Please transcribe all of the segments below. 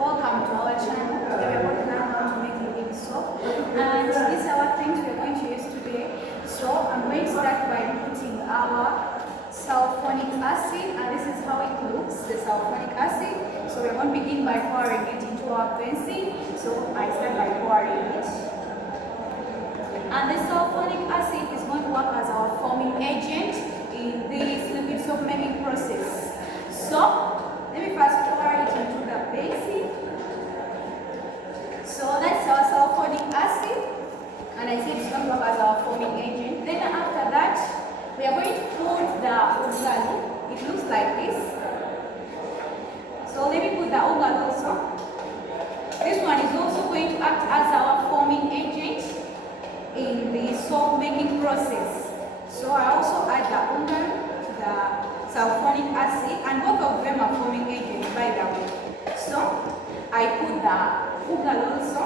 Welcome to our channel. Today we're going to learn how to make liquid soap, and these are our things we're going to use today. So I'm going to start by putting our sulfonic acid, and this is how it looks, the sulfonic acid. So we're going to begin by pouring it into our basin. So I start by pouring it, and the sulfonic acid is going to work as our foaming agent in this liquid soap making process. So let me first pour it into the basin. So that's our sulfonic acid, and I said it's going to work as our foaming agent. Then after that, we are going to put the ugali. It looks like this. So let me put the ugali also. This one is also going to act as our foaming agent in the soap making process. So I also add the ugali to the sulfonic acid, and both of them are foaming agents, by the way. So I put the ugali also.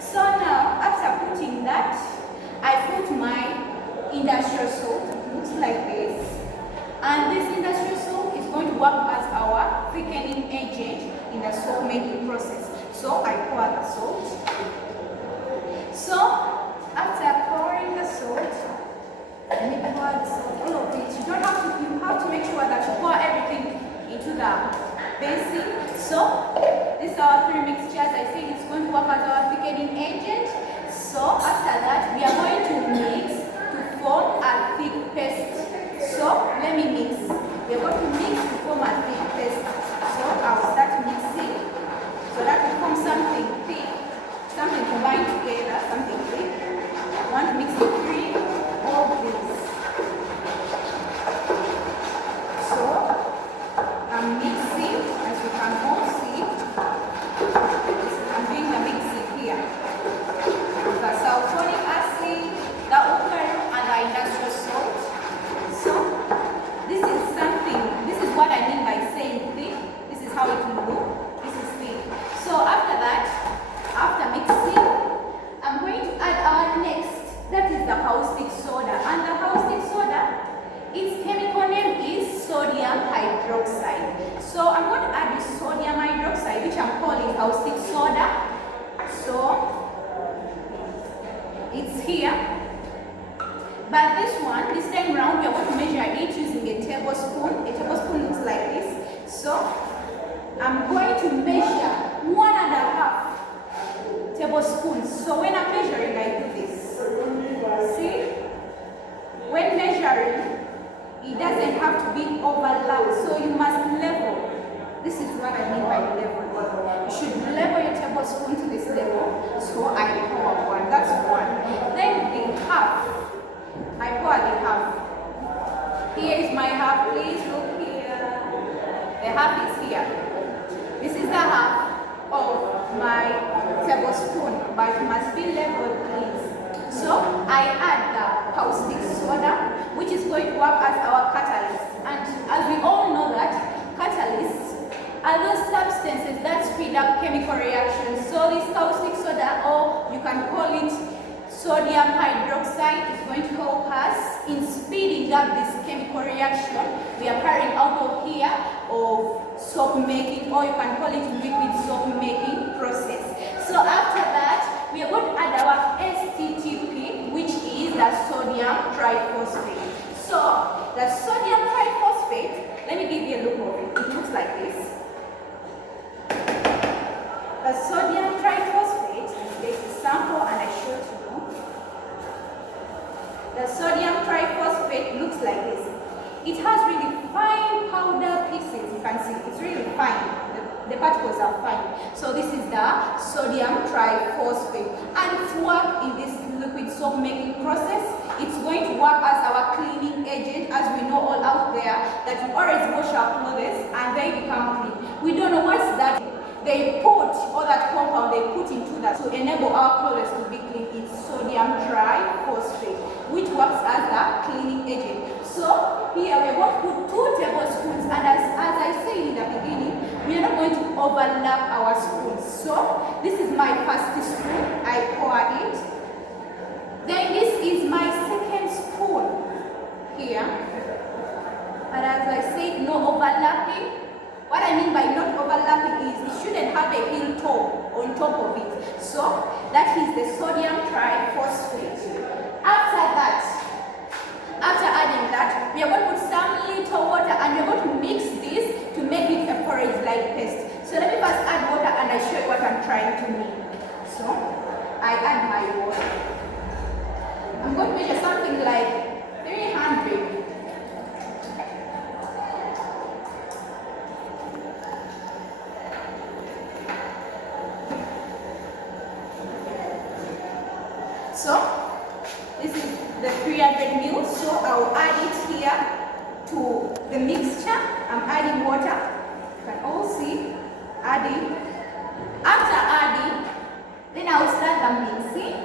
So now after putting that, I put my industrial salt. It looks like this, and this industrial salt is going to work as our thickening agent in the soap making process. So I pour the salt. So after pouring the salt, let me pour the salt, all of it. You have to make sure that you pour everything into the basin. So these are our three mixtures. I think it's going to work as our thickening agent. So after that, we are going to mix to form a thick paste. So let me mix. We are going to mix to form a thick paste. So I'll start mixing so that we form something thick, something combined together, something thick. I want to mix the three of these. So I'm mixing, as you can all see. I'm doing the mixing here. The sulfonic acid, the ugali, and the industrial salt. So this is what I mean by saying thick. This is how it will look. This is thick. So after that, after mixing, I'm going to add our next. That is the caustic soda. And the caustic soda, its chemical name is sodium hydroxide. So I'm going to add this sodium hydroxide, which I'm calling caustic soda. So it's here. But this one, this time round, we are going to measure it using a tablespoon. A tablespoon looks like this. So I'm going to measure 1.5 tablespoons. So when I'm measuring, I do this. See? When measuring, it doesn't have to be overlapped. So you must level. This is what I mean by level. You should level your tablespoon to this level. So I pour one. That's one. Then the half. I pour the half. Here is my half. Please look here. The half is here. This is the half of my tablespoon, but it must be leveled, please. So I add the caustic soda, which is going to work as our catalyst. And as we all know that catalysts are those substances that speed up chemical reactions. So this caustic soda, or you can call it sodium hydroxide, is going to help us in speeding up this chemical reaction we are carrying out of here of soap making, or you can call it liquid soap making process. So after that, we are going to add our STTP, which is the sodium triphosphate. So the sodium triphosphate, let me give you a look of it. It looks like this. The sodium triphosphate, there's a sample and I show it to you. The sodium triphosphate looks like this. It has really fine powder pieces. You can see it's really fine. The particles are fine. So this is the sodium triphosphate, and its work in this liquid soap making process, it's going to work as our cleaning agent. As we know all out there that we always wash our clothes and they become clean. We don't know what's that. They put all that compound they put into that to enable our clothes to be clean. It's sodium triphosphate, which works as a cleaning agent. So here we are going to put 2 tablespoons, and as I said in the beginning, we are not going to overlap our spoons. So this is my first spoon. I pour it. Then this is my second spoon here. And as I said, no overlapping. What I mean by not overlapping is it shouldn't have a heel top of it. So that is the sodium triphosphate. After adding that, we are going to put some little water and we are going to mix this to make it a porridge-like paste. So let me first add water and I show you what I'm trying to mean. So I add my water. I'm going to measure something like 300. So this is the 300 ml. So I'll add it here to the mixture. I'm adding water. You can all see. Adding. After adding, then I'll start the mixing.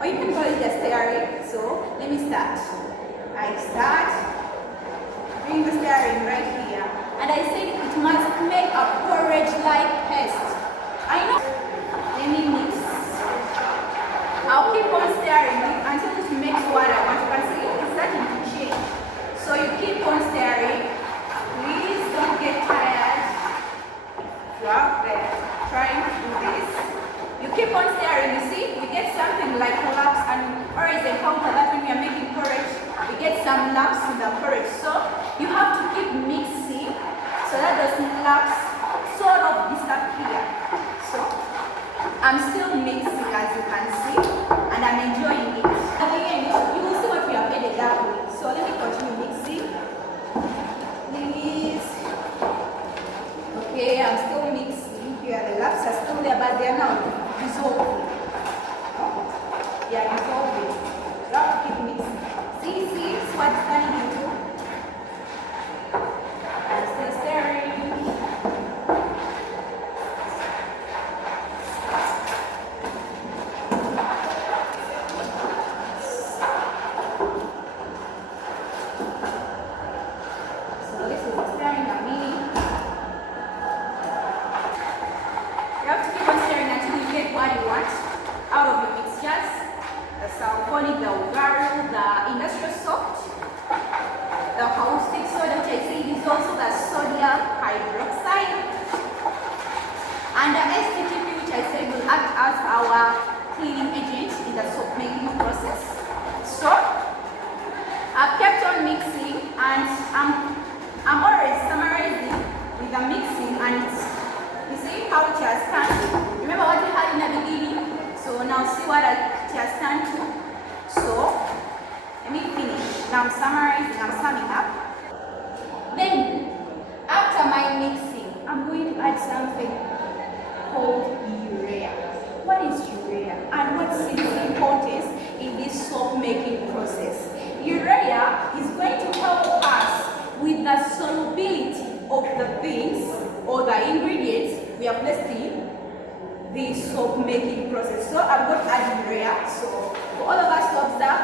Or you can call it the stirring. So let me start. I start doing the stirring right here. And I said it must make a porridge-like paste. I know. Let me mix. I'll keep on stirring it until it makes what I want. You can see it's starting to change. So you keep on stirring. Please don't get tired. You're out there trying to do this. You keep on stirring, you see, you get something like lumps, and or is a counter that when you're making porridge, you get some lumps in the porridge. So you have to keep mixing so that those lumps sort of disappear. So I'm still mixing, as you can see, and I'm enjoying it. And again, you will see what we have added up with. So let me continue mixing. Please. Okay, I'm still mixing. Here the lumps are still there, but they are now dissolving. They are dissolving. You have to keep mixing. See what's turning into. I'm still stirring. And the STTP, which I said will act as our cleaning agent in the soap making process. So I've kept on mixing, and I'm already summarizing with the mixing, and you see how it has turned. Remember what we had in the beginning? So now see what it has turned to. So let me finish. Now I'm summarizing, I'm summing up. Then after my mixing, I'm going to add something called urea. What is urea and what's its importance in this soap making process? Urea is going to help us with the solubility of the things or the ingredients we are placed in the soap making process. So I'm going to add urea. So for all of us to observe,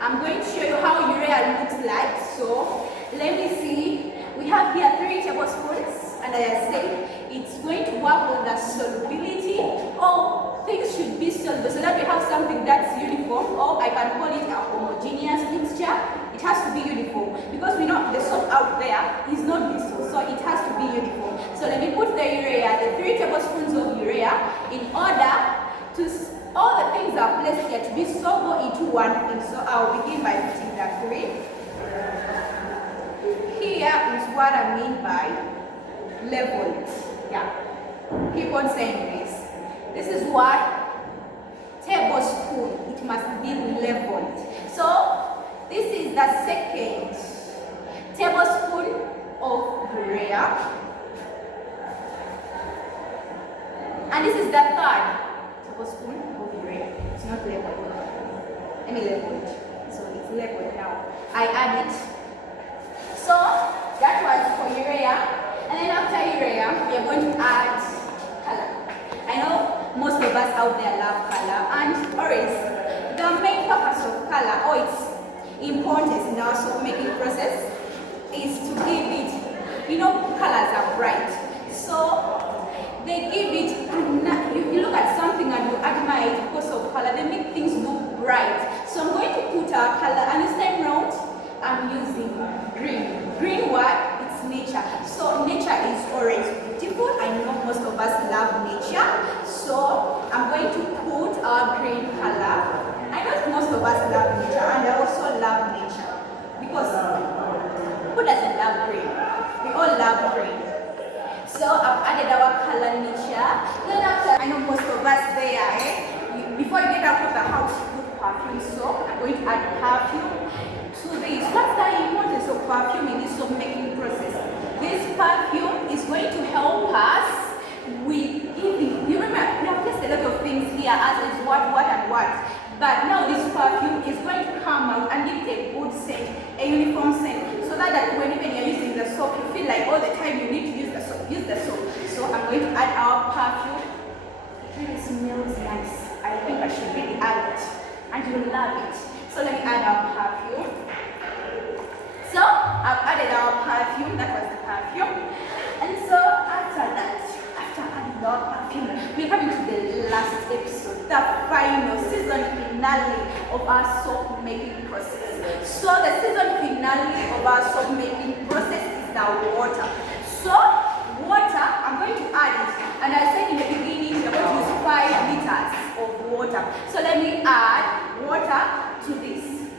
I'm going to show you how urea looks like. So let me see. We have here 3 tablespoons, and as I said, it's going to work on the solubility. All things should be soluble so that we have something that's uniform, or I can call it a homogeneous mixture. It has to be uniform because we know the soap out there is not viscous, so it has to be uniform. So let me put the urea, the 3 tablespoons of urea, in order to all the things are placed here to be soluble into one thing. So I'll begin by putting that 3. Here is what I mean by leveled. Yeah. Keep on saying this. This is what tablespoon. It must be leveled. So this is the 2nd tablespoon of urea. And this is the 3rd tablespoon of urea. It's not leveled. Let me level it. So it's leveled now. I add it. So that was for urea, and then after urea, we are going to add color. I know most of us out there love color, and orange. The main purpose of color, or its importance in our soap making process, is to give it, colors are bright. So they give it, you look at something and you admire it because of color, they make things look bright. So I'm going to put our color, and this time round, I'm using green. Green what? It's nature. So nature is always beautiful. I know most of us love nature. So I've added our color mixture. Then after, I know most of us there, before you get out of the house, you put perfume soap. I'm going to add perfume to this. What's the importance of perfume in this soap making process? This perfume is going to help us with giving. You remember, we have placed a lot of things here as is what, and what. But now this perfume is going to come out and give it a good scent, a uniform scent, so that when even you're using the soap, you feel like all the time you need to use the soap. So I'm going to add our perfume. It really smells nice. I think I should really add it, and you'll love it. So let me add our perfume. So I've added our perfume. That was the perfume. And so after adding our perfume, we're coming to the last episode, the final season finale of our soap making process. So the season finale of our soap making process is the water. So water, I'm going to add it, and I said in the beginning we're going to use 5 liters of water. So let me add water to this.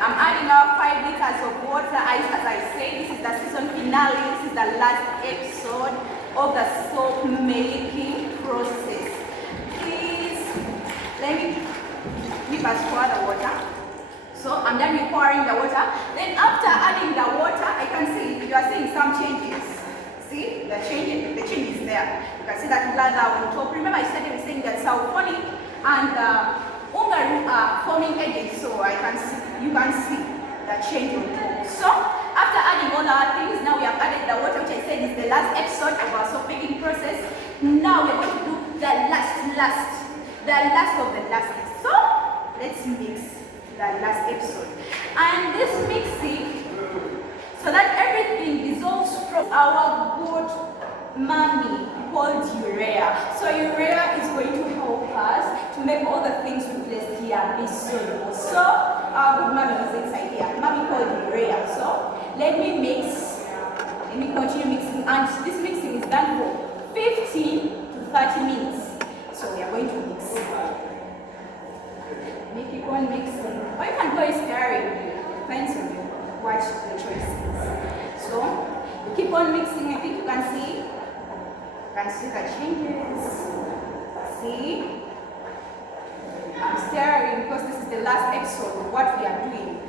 I'm adding our 5 liters of water. As I said, this is the season finale. This is the last episode of the soap making process. Please let me give us pour the water. So I'm done with pouring the water. Then after adding the water, I can see you are seeing some changes. See the change is there. You can see that lather on top. Remember I started saying that sulfonic and ungaru are forming agents, so you can see the change on top. So after adding all our things, now we have added the water, which I said is the last episode of our soap making process. Now we're going to do the last of the last. So let's mix the last episode. And this mixing, so that everything dissolves from our good mommy called urea. So urea is going to help us to make all the things we placed here be soluble. So our good mommy is inside here, mommy called urea. So let me continue mixing, and this mixing is done for 15 to 30 minutes. So we are going to mix. We keep on mixing, or you can go stirring, depends on you what the choice is. So we keep on mixing. I think you can see the changes. See, I'm stirring because this is the last episode of what we are doing.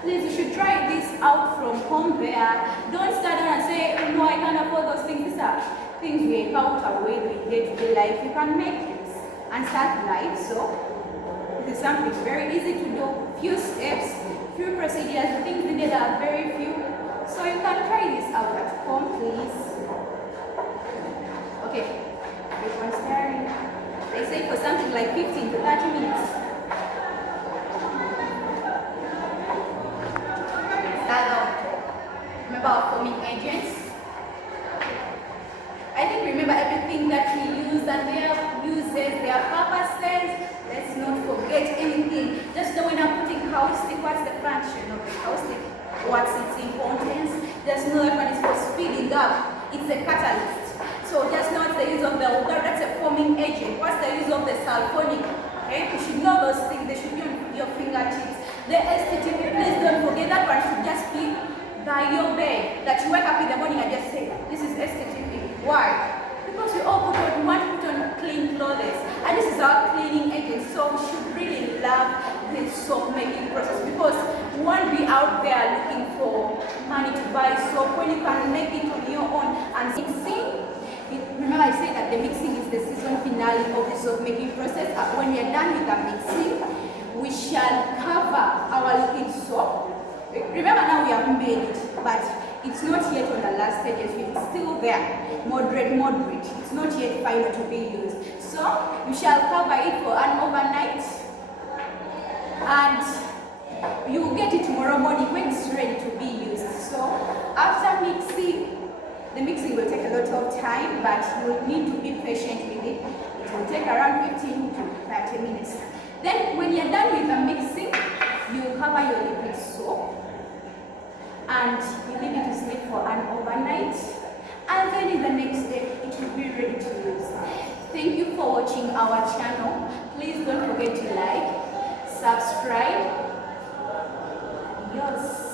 Please, you should try this out from home there. Don't start and say, oh, no, I can't afford those things. These are things we encounter with day-to-day life. You can make this and start life. So this is something very easy to do. Few steps, few procedures, things needed are very few. So you can try this out at home, please. Okay, keep on stirring. They say for something like 15 to 30 minutes. Remember our forming agents? I think remember everything that we use and their uses, their purposes. Let's not forget anything. Just know when I'm putting caustic, what's the function of the caustic? What's its importance? Just know that one is for speeding up. It's a catalyst. So just know what's the use of the water, that's a forming agent. What's the use of the sulfonic? Okay? You should know those things. They should be on your fingertips. The STTP, please don't forget that one should just be by your bed. That you wake up in the morning and just say, this is STTP. Why? Because we all we want to put on clean clothes. And this is our cleaning agent. So we should really love this soap making process, because you won't be out there looking for money to buy soap when you can make it on your own. And mixing, remember I said that the mixing is the season finale of the soap making process. When we are done with the mixing, we shall cover our liquid soap. Remember now we have made it, but it's not yet on the last stages. It's still there, moderate. It's not yet final to be used. So you shall cover it for an overnight, and you will get it tomorrow morning when it's ready to be used. So after mixing, the mixing will take a lot of time, but you will need to be patient with it. It will take around 15 to 30 minutes. Then when you're done with the mixing, you cover your liquid soap and you leave it to sleep for an overnight, and then in the next day it will be ready to use. Thank you for watching our channel. Please don't forget to like, subscribe. Yes.